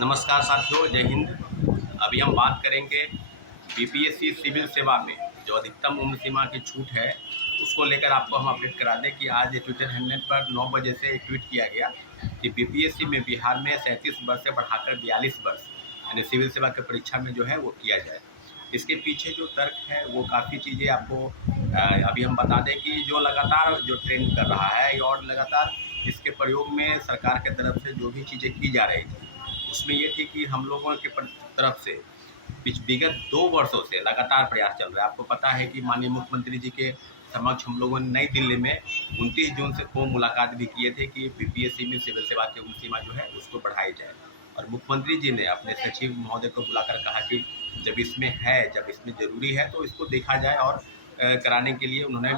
नमस्कार साथियों, जय हिंद। अभी हम बात करेंगे बीपीएससी सिविल सेवा में जो अधिकतम उम्र सीमा की छूट है उसको लेकर आपको हम अपडेट करा दें कि आज ट्विटर हैंडल पर 9 बजे से एक ट्वीट किया गया कि बीपीएससी में बिहार में 37 वर्ष से बढ़ाकर 42 वर्ष यानी सिविल सेवा की परीक्षा में जो है वो किया जाए। इसके पीछे जो तर्क है वो काफ़ी चीज़ें आपको अभी हम बता दें कि जो लगातार जो ट्रेंड कर रहा है और लगातार इसके प्रयोग में सरकार की तरफ से जो भी चीज़ें की जा रही थी उसमें ये थी कि हम लोगों के तरफ से विगत 2 वर्षों से लगातार प्रयास चल रहा है। आपको पता है कि माननीय मुख्यमंत्री जी के समक्ष हम लोगों ने नई दिल्ली में 29 जून से को मुलाकात भी किए थे कि बीपीएससी में सिविल सेवा की उम्र सीमा जो है उसको बढ़ाई जाए। और मुख्यमंत्री जी ने अपने सचिव महोदय को बुलाकर कहा कि जब इसमें ज़रूरी है तो इसको देखा जाए और कराने के लिए उन्होंने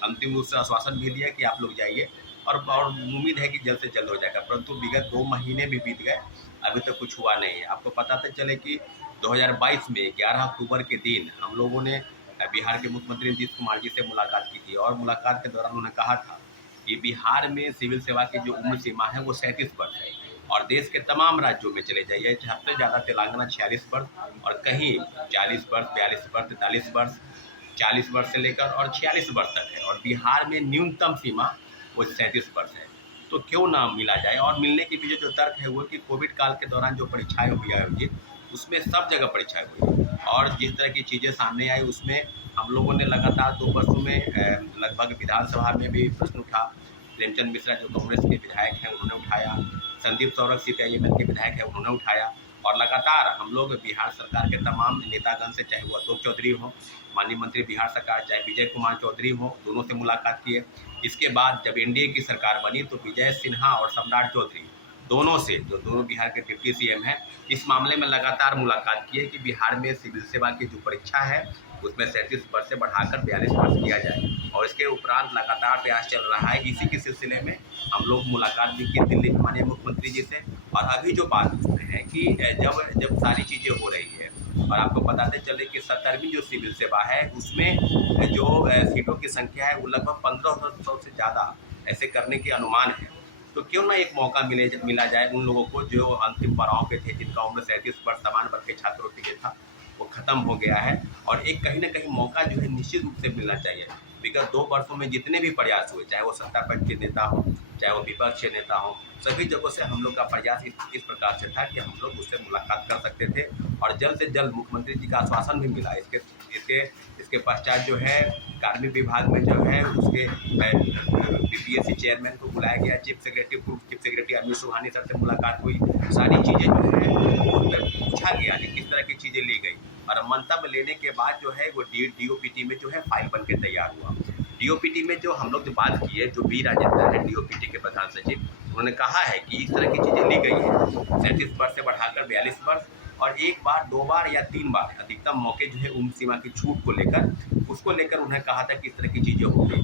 अंतिम रूप से आश्वासन भी दिया कि आप लोग जाइए और उम्मीद है कि जल्द से जल्द हो जाएगा। परंतु विगत 2 महीने भी बीत गए, अभी तक कुछ हुआ नहीं है। आपको पता तो चले कि 2022 में 11 अक्टूबर के दिन हम लोगों ने बिहार के मुख्यमंत्री नीतीश कुमार जी से मुलाकात की थी और मुलाकात के दौरान उन्होंने कहा था कि बिहार में सिविल सेवा की जो उम्र सीमा है वो 37 वर्ष है और देश के तमाम राज्यों में चले जाइए, सबसे ज़्यादा तेलंगाना 46 वर्ष और कहीं 40 वर्ष, 42 वर्ष, 43 वर्ष, 40 वर्ष से लेकर और 46 वर्ष तक है और बिहार में न्यूनतम सीमा वो 37 वर्ष है। तो क्यों ना मिला जाए। और मिलने के पीछे जो तर्क है वो कि कोविड काल के दौरान जो परीक्षाएं हुई आयोजित उसमें सब जगह परीक्षाएं हुई और जिस तरह की चीज़ें सामने आई उसमें हम लोगों ने लगातार 2 वर्षों में लगभग विधानसभा में भी प्रश्न उठा। प्रेमचंद मिश्रा जो कांग्रेस के विधायक हैं उन्होंने उठाया, संदीप सौरभ सीपीआईएम के विधायक हैं उन्होंने उठाया और लगातार हम लोग बिहार सरकार के तमाम नेतागण से, चाहे वो अशोक चौधरी हो, माननीय मंत्री बिहार सरकार, चाहे विजय कुमार चौधरी हो, दोनों से मुलाकात किए। इसके बाद जब एनडीए की सरकार बनी तो विजय सिन्हा और सम्राट चौधरी दोनों से, जो दोनों बिहार के डिप्टी सीएम हैं, इस मामले में लगातार मुलाकात की है कि बिहार में सिविल सेवा की जो परीक्षा है उसमें 37 वर्ष से बढ़ाकर 42 वर्ष किया जाए। और इसके उपरांत लगातार प्रयास चल रहा है। इसी के सिलसिले में हम लोग मुलाकात भी की दिल्ली में माननीय मुख्यमंत्री जी से। और अभी जो बात पूछते हैं कि जब सारी चीज़ें हो रही है और आपको बताते चले कि 17वीं जो सिविल सेवा है उसमें जो सीटों की संख्या है वो लगभग 1500 से ज़्यादा ऐसे करने के अनुमान है। तो क्यों ना एक मौका मिला जाए उन लोगों को जो अंतिम पड़ाव पे थे, जिनका उम्र 37 वर्ष समान वर्ग के छात्रों के लिए था, वो ख़त्म हो गया है। और एक कहीं ना कहीं मौका जो है निश्चित रूप से मिलना चाहिए। विगत 2 वर्षों में जितने भी प्रयास हुए, चाहे वो सत्ता पक्ष के नेता हो, चाहे वो विपक्ष के नेता हो, सभी जगहों से हम लोग का प्रयास इस प्रकार से था कि हम लोग उससे मुलाकात कर सकते थे और जल्द से जल्द मुख्यमंत्री जी का आश्वासन भी मिला। इसके पश्चात जो है कार्मिक विभाग में जो है उसके बीपीएससी चेयरमैन को बुलाया गया, chief secretary Amit Subhani sir से मुलाकात हुई, सारी चीज़ें जो है वो पूछा गया कि किस तरह की चीज़ें ली गई और मंतव्य लेने के बाद जो है वो डीओपीटी में जो है फाइल बन के तैयार हुआ। डीओपीटी में जो हम लोग जो बात की है, जो बी राजेंद्र है डीओपीटी के प्रधान सचिव, उन्होंने कहा है कि इस तरह की चीज़ें ली गई है 37 वर्ष से बढ़ाकर 42 वर्ष और 1 बार 2 बार या 3 बार अधिकतम मौके जो है उम्र सीमा की छूट को लेकर उन्हें कहा था कि इस तरह की चीज़ें हो गई,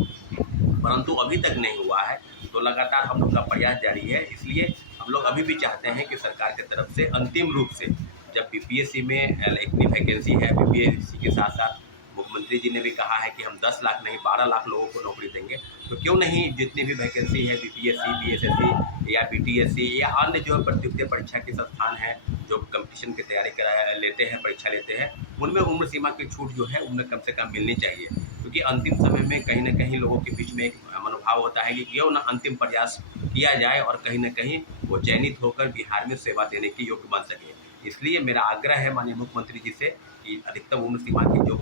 परंतु अभी तक नहीं हुआ है। तो लगातार हम लोग का प्रयास जारी है। इसलिए हम लोग अभी भी चाहते हैं कि सरकार की तरफ से अंतिम रूप से जब बीपीएससी में इतनी वैकेंसी है, बीपीएससी के साथ साथ मुख्यमंत्री जी ने भी कहा है कि हम 10 लाख नहीं 12 लाख लोगों को नौकरी देंगे, तो क्यों नहीं जितनी भी वैकेंसी है बीपीएससी, बीएसएससी या बीटीएससी या अन्य जो प्रतियोगिता परीक्षा के संस्थान हैं जो कंपटीशन की तैयारी लेते हैं, परीक्षा लेते हैं, उनमें उम्र सीमा की छूट जो है उनमें कम से कम मिलनी चाहिए। क्योंकि अंतिम समय में कहीं ना कहीं लोगों के बीच में एक मनोभाव होता है कि क्यों ना अंतिम प्रयास किया जाए और कहीं ना कहीं वो चयनित होकर बिहार में सेवा देने के योग्य बन सके। इसलिए मेरा आग्रह है माननीय मुख्यमंत्री जी से कि अधिकतम उम्र सीमा की जो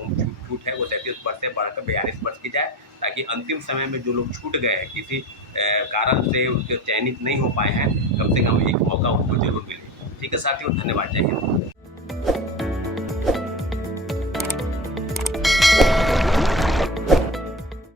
छूट है वो 37 वर्ष से बढ़कर 42 वर्ष की जाए, ताकि अंतिम समय में जो लोग छूट गए हैं किसी कारण से उनके चयनित नहीं हो पाए हैं, कम से कम एक मौका उनको जरूर मिले। ठीक है साथियों, धन्यवाद, जय हिंद।